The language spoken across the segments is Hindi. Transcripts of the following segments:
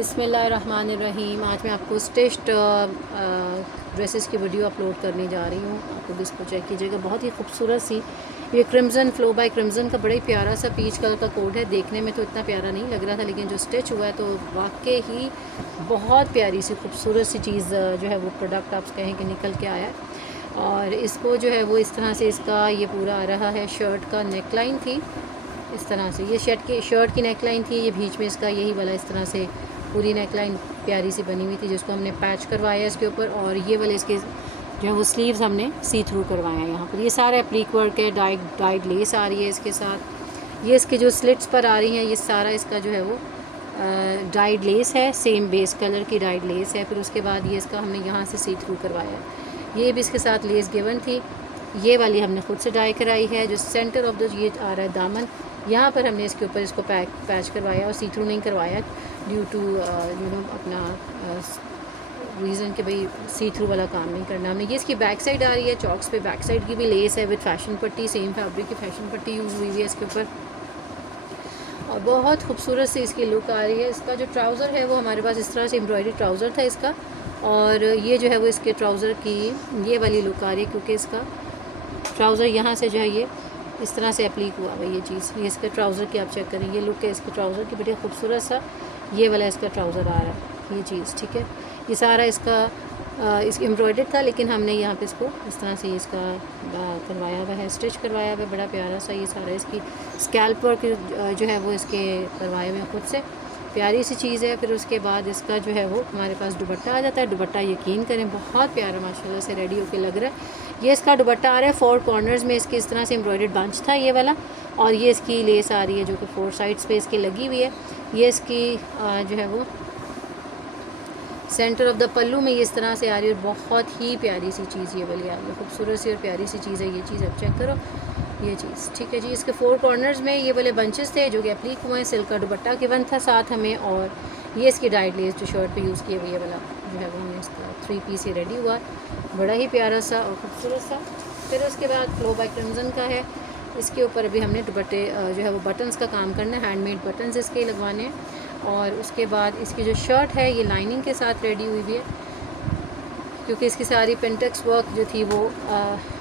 बिस्मिल्लाहिर्रहमानिर्रहीम। आज मैं आपको स्टिच्ड ड्रेसेस की वीडियो अपलोड करने जा रही हूँ। आप लोग इसको चेक कीजिएगा, बहुत ही खूबसूरत सी ये क्रिम्ज़न फ्लो बाय क्रिम्ज़न का बड़ा ही प्यारा सा पीच कलर का कोड है। देखने में तो इतना प्यारा नहीं लग रहा था, लेकिन जो स्टिच हुआ है तो वाकई ही बहुत प्यारी सी खूबसूरत सी चीज़ जो है वो प्रोडक्ट आप कहें कि निकल के आया है। और इसको जो है वो इस तरह से इसका ये पूरा आ रहा है। शर्ट का नेकलाइन थी इस तरह से, ये शर्ट की नेकलाइन थी, ये बीच में इसका यही वाला इस तरह से पूरी नेकलाइन प्यारी सी बनी हुई थी, जिसको हमने पैच करवाया इसके ऊपर। और ये वाले इसके जो है वो स्लीव्स हमने सी थ्रू करवाए हैं यहाँ पर। ये सारा एप्लीक वर्क है, डाइड लेस आ रही है इसके साथ। ये इसके जो स्लिट्स पर आ रही हैं, ये सारा इसका जो है वो डाइड लेस है, सेम बेस कलर की डाइड लेस है। फिर उसके बाद ये इसका हमने यहाँ से सी थ्रू करवाया है। ये भी इसके साथ लेस गिवन थी। ये वाली हमने ख़ुद से डाई कराई है। जो सेंटर ऑफ द ये आ रहा है दामन, यहाँ पर हमने इसके ऊपर इसको पैच करवाया और सी थ्रू नहीं करवाया ड्यू टू अपना रीज़न कि भाई सी थ्रू वाला काम नहीं करना हमने। ये इसकी बैक साइड आ रही है, चॉक्स पे बैक साइड की भी लेस है विद फैशन पट्टी, सेम फैब्रिक की फैशन पट्टी यूज़ हुई है इसके ऊपर। और बहुत खूबसूरत सी इसकी लुक आ रही है। इसका जो ट्राउज़र है वो हमारे पास इस तरह से एम्ब्रॉयडरी ट्राउज़र था इसका। और ये जो है वो इसके ट्राउज़र की ये वाली लुक आ रही है, क्योंकि इसका ट्राउज़र यहाँ से जो है ये इस तरह से एप्लीक हुआ हुआ ये चीज़। ये इसके ट्राउज़र की आप चेक करें, ये लुक है इसके ट्राउज़र की, बड़ी खूबसूरत सा ये वाला इसका ट्राउज़र आ रहा है ये चीज़, ठीक है। ये सारा इसका इस एम्ब्रॉयडर्ड था, लेकिन हमने यहाँ पे इसको इस तरह से इसका करवाया हुआ है, स्टिच करवाया हुआ है। बड़ा प्यारा सा ये सारा इसकी स्कैल्प वर्क जो है वो इसके करवाए हुए हैं खुद से, प्यारी सी चीज़ है। फिर उसके बाद इसका जो है वो हमारे पास दुपट्टा आ जाता है। दुपट्टा यकीन करें बहुत प्यारा माशाल्लाह से रेडी होके लग रहा है। ये इसका दुपट्टा आ रहा है, 4 कॉर्नर्स में इसके इस तरह से एम्ब्रॉयडर्ड बंच था ये वाला। और ये इसकी लेस आ रही है जो कि 4 साइड्स पे इसके लगी हुई है। ये इसकी जो है वो सेंटर ऑफ द पल्लू में ये इस तरह से आ रही है। बहुत ही प्यारी सी चीज़ ये वाली आ रही है, खूबसूरत सी और प्यारी सी चीज़ है ये चीज़। आप चेक करो ये चीज़, ठीक है जी। इसके 4 कॉर्नर्स में ये वाले बंचेस थे जो कि एप्लीक हुए हैं। सिल्क का दुपट्टा गिवन था साथ हमें। और ये इसकी डाइड लेस जो शर्ट पे यूज़ किए हुए ये वाला जो है वो हमने इसका 3 पीस ये रेडी हुआ, बड़ा ही प्यारा सा और ख़ूबसूरत सा। फिर उसके बाद फ्लो बाय क्रिम्ज़न का है। इसके ऊपर अभी हमने दुपट्टे जो है वो बटन्स का काम करना है, हैंडमेड बटन्स इसके लगवाने हैं। और उसके बाद इसकी जो शर्ट है ये लाइनिंग के साथ रेडी हुई हुई है, क्योंकि इसकी सारी पेंटेक्स वर्क जो थी वो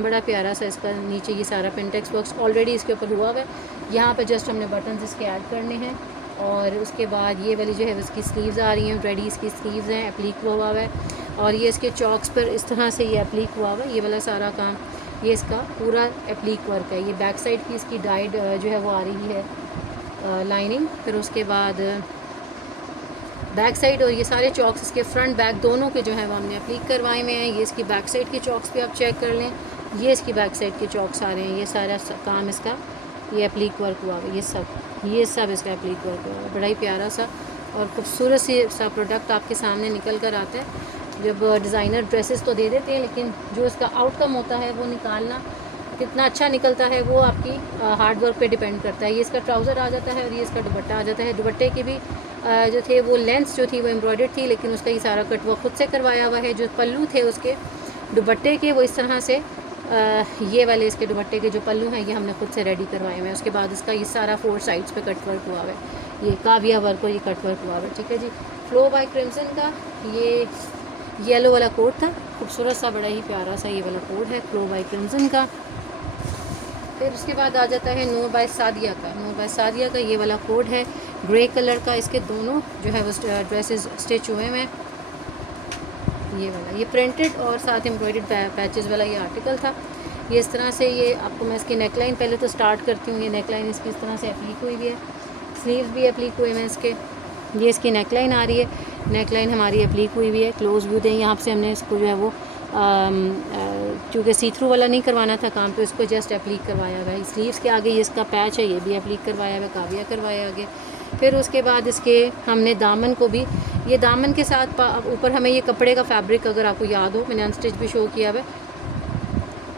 बड़ा प्यारा सा इसका नीचे ये सारा पेंटेक्स वर्क ऑलरेडी इसके ऊपर हुआ हुआ है। यहाँ पर जस्ट हमने बटन्स इसके ऐड करने हैं। और उसके बाद ये वाली जो है उसकी स्लीव्स आ रही हैं, रेडी इसकी स्लीव्स हैं, एप्लीक हुआ है। और ये इसके चॉक्स पर इस तरह से ये एप्लीक हुआ हुआ है, ये वाला सारा काम ये इसका पूरा एप्लीक वर्क है। ये बैक साइड की इसकी डाइड जो है वो आ रही है लाइनिंग। फिर उसके बाद बैक साइड और ये सारे चॉक्स इसके फ्रंट बैक दोनों के जो है वो हमने एप्लीक करवाए हुए हैं। ये इसकी बैक साइड के चॉक्स पे आप चेक कर लें, ये इसकी बैक साइड के चॉक्स आ रहे हैं। ये सारा काम इसका ये एप्लीक वर्क हुआ है, ये सब इसका एप्लीक वर्क हुआ है। बड़ा ही प्यारा सा और ख़ूबसूरत सा प्रोडक्ट आपके सामने निकल कर आता है। जब डिज़ाइनर ड्रेसेस तो दे देते हैं, लेकिन जो इसका आउटकम होता है वो निकालना कितना अच्छा निकलता है वो आपकी हार्ड वर्क पे डिपेंड करता है। ये इसका ट्राउज़र आ जाता है और ये इसका दुपट्टा आ जाता है। दुपट्टे की भी जो थे वो लेंथ्स जो थी वो एम्ब्रॉयडर्ड थी, लेकिन उसका ये सारा कट वो खुद से करवाया हुआ है। जो पल्लू थे उसके दुपट्टे के वो इस तरह से ये वाले इसके दुपट्टे के जो पल्लू हैं ये हमने खुद से रेडी करवाए हुए हैं। उसके बाद इसका ये सारा 4 साइड्स पे कट वर्क हुआ हुआ है, ये काविया वर्क और ये कट वर्क हुआ हुआ है, ठीक है जी। फ्लो बाय क्रिम्ज़न का ये येलो वाला कोट था, खूबसूरत सा बड़ा ही प्यारा सा ये वाला कोट है फ्लो बाय क्रिम्ज़न का। फिर उसके बाद आ जाता है नूर बाय सादिया का। नूर बाय सादिया का ये वाला कोड है ग्रे कलर का। इसके दोनों जो है वो ड्रेसेस स्टिच हुए हैं। ये वाला ये प्रिंटेड और साथ एम्ब्रॉयडर्ड पैचेस वाला ये आर्टिकल था। ये इस तरह से ये आपको मैं इसकी नेकलाइन पहले तो स्टार्ट करती हूँ। ये नेकलाइन इसकी इस तरह से एप्लीक हुई हुई है, स्लीव्स भी एप्लीक हुए हैं इसके। ये इसकी नेकलाइन आ रही है, नेकलाइन हमारी एप्लीक हुई हुई है। क्लोज व्यू दें, यहाँ से हमने इसको जो है वो चूँकि सी थ्रू वाला नहीं करवाना था काम, तो इसको जस्ट एप्लीक करवाया हुआ है। स्लीव्स के आगे ये इसका पैच है, ये भी एप्लीक करवाया हुआ है, काविया करवाया आगे। फिर उसके बाद इसके हमने दामन को भी, ये दामन के साथ ऊपर हमें ये कपड़े का फैब्रिक, अगर आपको याद हो मैंने अनस्टिच भी शो किया हुआ है,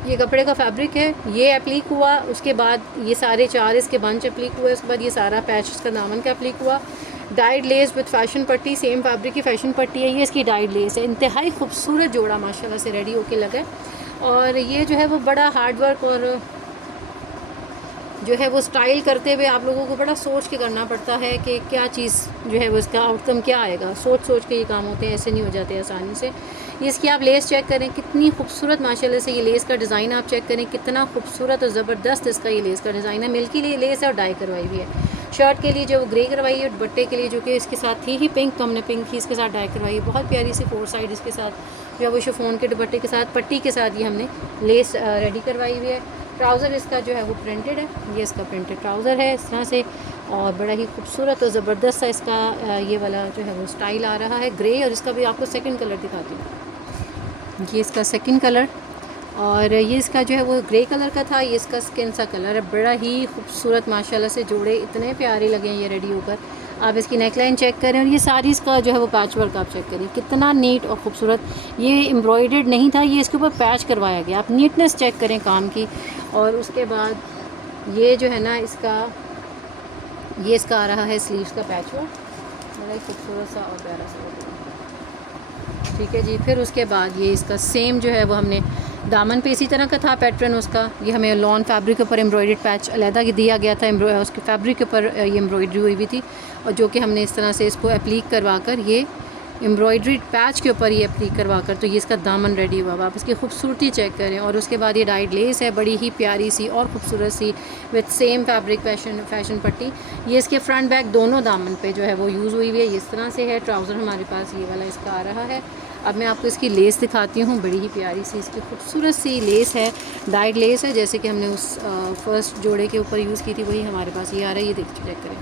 ये कपड़े का फैब्रिक है, ये एप्लीक हुआ। उसके बाद ये सारे 4 इसके बंच एप्लीक हुए। उसके बाद ये सारा पैच इसका दामन का एप्लीक हुआ। डाइड लेस विद फैशन पट्टी, सेम फैब्रिक की फैशन पट्टी है, ये इसकी डाइड लेस है। इंतहाई खूबसूरत जोड़ा माशाल्लाह से रेडी होके लगा है। और ये जो है वो बड़ा हार्ड वर्क और जो है वो स्टाइल करते हुए आप लोगों को बड़ा सोच के करना पड़ता है कि क्या चीज़ जो है वो इसका आउटकम क्या आएगा। सोच सोच के ये काम होते हैं, ऐसे नहीं हो जाते आसानी से। ये इसकी आप लेस चेक करें कितनी खूबसूरत माशाल्लाह से, ये लेस का डिज़ाइन आप चेक करें कितना खूबसूरत और ज़बरदस्त इसका ये लेस का डिज़ाइन है। मिल्की लिए लेस है और डाई करवाई हुई है। शर्ट के लिए जो ग्रे करवाई है, दुपट्टे के लिए जो कि इसके साथ थी ही पिंक, तो हमने पिंक ही इसके साथ डाई करवाई है। बहुत प्यारी सी 4 साइड इसके साथ जो है वो शिफॉन के दुपट्टे के साथ पट्टी के साथ ये हमने लेस रेडी करवाई हुई है। ट्राउज़र इसका जो है वो प्रिंटेड है, ये इसका प्रिंटेड ट्राउज़र है इस तरह से, और बड़ा ही खूबसूरत और ज़बरदस्त सा इसका ये वाला जो है वो स्टाइल आ रहा है ग्रे। और इसका भी आपको सेकंड कलर दिखाती हूँ, ये इसका सेकंड कलर, और ये इसका जो है वो ग्रे कलर का था, ये इसका स्किन सा कलर है। बड़ा ही खूबसूरत माशाल्लाह से, जोड़े इतने प्यारे लगे हैं ये रेडी होकर। आप इसकी नेकलाइन चेक करें, और ये सारी इसका जो है वो पैच वर्क आप चेक करें कितना नीट और ख़ूबसूरत। ये एम्ब्रॉयडर्ड नहीं था, ये इसके ऊपर पैच करवाया गया। आप नीटनेस चेक करें काम की। और उसके बाद ये जो है ना इसका, ये इसका आ रहा है स्लीव्स का पैच वर्क, बड़ा ही खूबसूरत सा और प्यारा सा, ठीक है जी। फिर उसके बाद ये इसका सेम जो है वो हमने दामन पे इसी तरह का था पैटर्न उसका। ये हमें लॉन फैब्रिक के ऊपर एम्ब्रॉयडर्ड पैच अलहदा दिया गया था, उसके फैब्रिक के ऊपर ये एम्ब्रॉयडरी हुई हुई थी, और जो कि हमने इस तरह से इसको एप्लीक करवा कर, ये एम्ब्रॉयडरी पैच के ऊपर ये एप्लीक करवा कर, तो ये इसका दामन रेडी हुआ। आप इसकी खूबसूरती चेक करें। और उसके बाद ये डाइड लेस है, बड़ी ही प्यारी सी और ख़ूबसूरत सी, विद सेम फैब्रिक फैशन पट्टी। ये इसके फ्रंट बैक दोनों दामन पे जो है वो यूज़ हुई हुई है, इस तरह से है। ट्राउज़र हमारे पास ये वाला इसका आ रहा है। अब मैं आपको इसकी लेस दिखाती हूँ, बड़ी ही प्यारी सी इसकी खूबसूरत सी लेस है, डाइड लेस है, जैसे कि हमने उस फर्स्ट जोड़े के ऊपर यूज़ की थी, वही हमारे पास ये आ रहा है। ये चेक करें,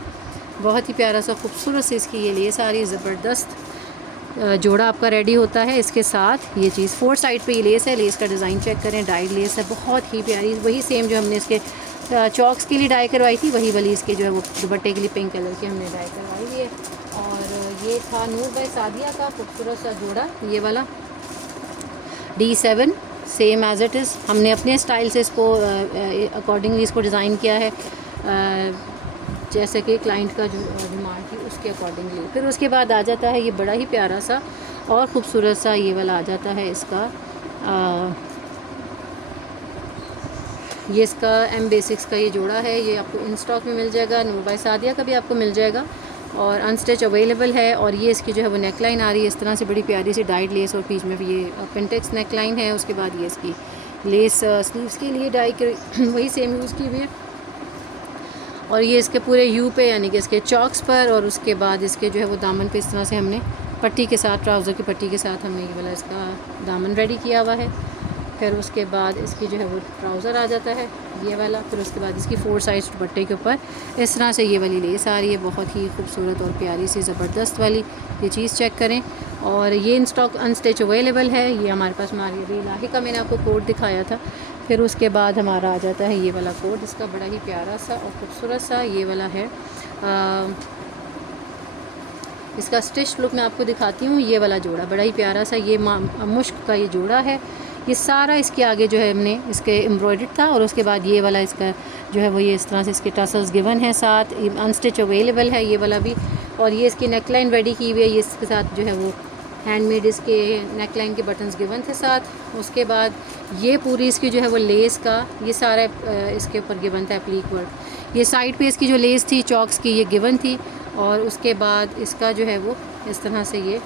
बहुत ही प्यारा सा खूबसूरत सी इसकी ये लेस आ रही है। ज़बरदस्त जोड़ा आपका रेडी होता है इसके साथ। ये चीज़ 4 साइड पे ये लेस है, लेस का डिज़ाइन चेक करें, डाइड लेस है, बहुत ही प्यारी। वही सेम जो हमने इसके चॉक्स के लिए डाई करवाई थी, वही वाली इसके जो है वो दुपट्टे के लिए पिंक कलर की हमने डाई करवाई हुई है। और ये था नूर बाई सादिया का खूबसूरत सा जोड़ा, ये वाला D7 same as it is. हमने अपने स्टाइल से इसको अकॉर्डिंगली इसको डिज़ाइन किया है, जैसे कि क्लाइंट का जो डिमांड थी उसके अकॉर्डिंगली। फिर उसके बाद आ जाता है ये बड़ा ही प्यारा सा और ख़ूबसूरत सा ये वाला आ जाता है इसका, ये इसका M बेसिक्स का ये जोड़ा है। ये आपको इन स्टॉक में मिल जाएगा, नूर बाई सादिया का भी आपको मिल जाएगा, और अनस्टिच अवेलेबल है। और ये इसकी जो है वो नेक लाइन आ रही है इस तरह से, बड़ी प्यारी सी डाइड लेस, और बीच में भी ये पेंटेक्स नेक लाइन है। उसके बाद ये इसकी लेस स्लीव्स के लिए डाई कर वही सेम यूज़ की हुई है, और ये इसके पूरे यू पे यानी कि इसके चॉक्स पर, और उसके बाद इसके जो है वो दामन पे इस तरह से हमने पट्टी के साथ, ट्राउज़र की पट्टी के साथ हमने ये वाला इसका दामन रेडी किया हुआ है। फिर उसके बाद इसकी जो है वो ट्राउज़र आ जाता है ये वाला। फिर उसके बाद इसकी 4 साइज़ दुपट्टे के ऊपर इस तरह से ये वाली लेस आ रही है, बहुत ही खूबसूरत और प्यारी सी ज़बरदस्त वाली। ये चीज़ चेक करें, और ये इन स्टॉक अनस्टिच अवेलेबल है। ये हमारे पास हमारी अभी इलाही का मैंने आपको कोड दिखाया था। फिर उसके बाद हमारा आ जाता है ये वाला कोड, इसका बड़ा ही प्यारा सा और ख़ूबसूरत सा ये वाला है। इसका स्टिच लुक मैं आपको दिखाती हूँ। ये वाला जोड़ा बड़ा ही प्यारा सा, ये मुश्क का ये जोड़ा है। ये सारा इसके आगे जो है हमने इसके एम्ब्रॉयडर्ड था, और उसके बाद ये वाला इसका जो है वो ये इस तरह से इसके टसल्स गिवन है साथ, अनस्टिच अवेलेबल है ये वाला भी। और ये इसकी नेकलाइन रेडी की हुई है, ये इसके साथ जो है वो हैंडमेड इसके नेकलाइन के बटन्स गिवन थे साथ। उसके बाद ये पूरी इसकी जो है वो लेस का ये सारा इसके ऊपर गिवन था एप्लीक वर्क। ये साइड पे इसकी जो लेस थी चॉक्स की ये गिवन थी, और उसके बाद इसका जो है वो इस तरह से ये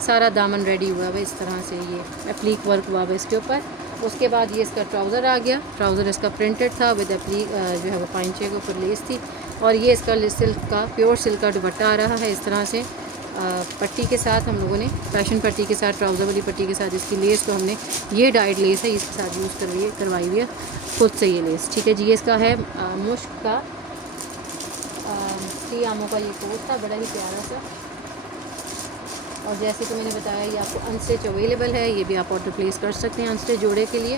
सारा दामन रेडी हुआ हुआ इस तरह से, ये एप्लीक वर्क हुआ हुआ इसके ऊपर। उसके बाद ये इसका ट्राउज़र आ गया, ट्राउज़र इसका प्रिंटेड था विद एप्लीक जो है वो पाइंचे के ऊपर लेस थी, और ये इसका सिल्क का प्योर सिल्क का दुपट्टा आ रहा है इस तरह से पट्टी के साथ। हम लोगों ने फैशन पट्टी के साथ, ट्राउज़र वाली पट्टी के साथ इसकी लेस को हमने, ये डाइड लेस है इसके साथ यूज़ करवाई हुई है खुद से ये लेस, ठीक है जी। इसका है मुश्क का 3 आमों का ये कोट था, बड़ा ही प्यारा सा। और जैसे कि मैंने बताया ये आपको अनस्टिच अवेलेबल है, ये भी आप ऑर्डर प्लेस कर सकते हैं अनस्टिच जोड़े के लिए।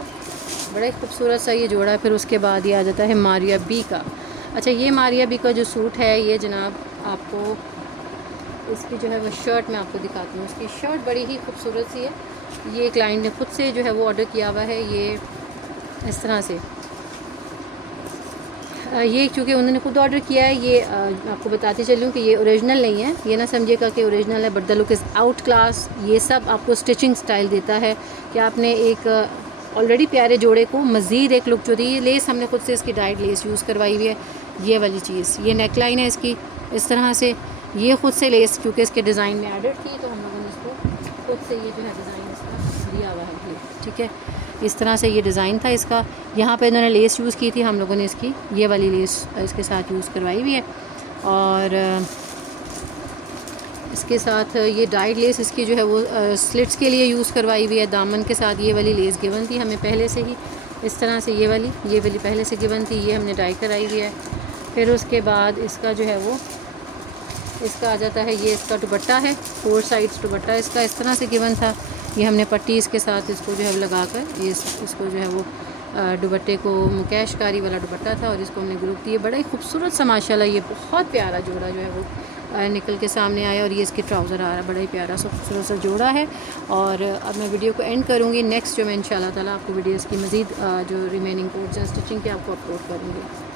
बड़ा ही खूबसूरत सा ये जोड़ा है। फिर उसके बाद ये आ जाता है मारिया बी का। अच्छा, ये मारिया बी का जो सूट है ये जनाब आपको इसकी जो है वो शर्ट मैं आपको दिखाती हूँ। इसकी शर्ट बड़ी ही खूबसूरत सी है, ये क्लाइंट ने खुद से जो है वो ऑर्डर किया हुआ है। ये इस तरह से ये चूँकि उन्होंने खुद ऑर्डर किया है, ये आपको बताती चलूँ कि ये ओरिजिनल नहीं है, ये ना समझिएगा कि ओरिजिनल है, but the look is out class. ये सब आपको स्टिचिंग स्टाइल देता है कि आपने एक ऑलरेडी प्यारे जोड़े को मज़ीद एक लुक जो दी। ये लेस हमने खुद से इसकी डाइड लेस यूज़ करवाई हुई है, ये वाली चीज़, ये नेक लाइन है इसकी इस तरह से। ये ख़ुद से लेस क्योंकि इसके डिज़ाइन में एडिड थी तो हम लोगों ने इसको खुद से ये जो है डिज़ाइन इसका दिया हुआ है, ठीक है। इस तरह से ये डिज़ाइन था इसका। यहाँ पे इन्होंने लेस यूज़ की थी, हम लोगों ने इसकी ये वाली लेस इसके साथ यूज़ करवाई हुई है। और इसके साथ ये डाइड लेस इसकी जो है वो स्लिट्स के लिए यूज़ करवाई हुई है। दामन के साथ ये वाली लेस गिवन थी हमें पहले से ही इस तरह से, ये वाली पहले से गिवन थी, ये हमने डाई कराई हुई है। फिर उसके बाद इसका जो है वो इसका आ जाता है, ये इसका दुपट्टा है, 4 साइड्स दुपट्टा इसका इस तरह से गिवन था। ये हमने पट्टी इसके साथ इसको जो है लगा कर इसको जो है वो दुपट्टे को कैशकारी वाला दुपट्टा था और इसको हमने ग्रुप दिए। बड़ा ही खूबसूरत सा माशाल्लाह ये बहुत प्यारा जोड़ा जो है वो निकल के सामने आया। और ये इसके ट्राउज़र आ रहा है, बड़ा ही प्यारा सा खूबसूरत सा जोड़ा है। और अब मैं वीडियो को एंड करूँगी। नेक्स्ट जो मैं इंशाल्लाह ताला आपको वीडियोज़ की मज़ीद जो रिमेनिंग कोड्स हैं स्टिचिंग के आपको अपलोड करूँगी।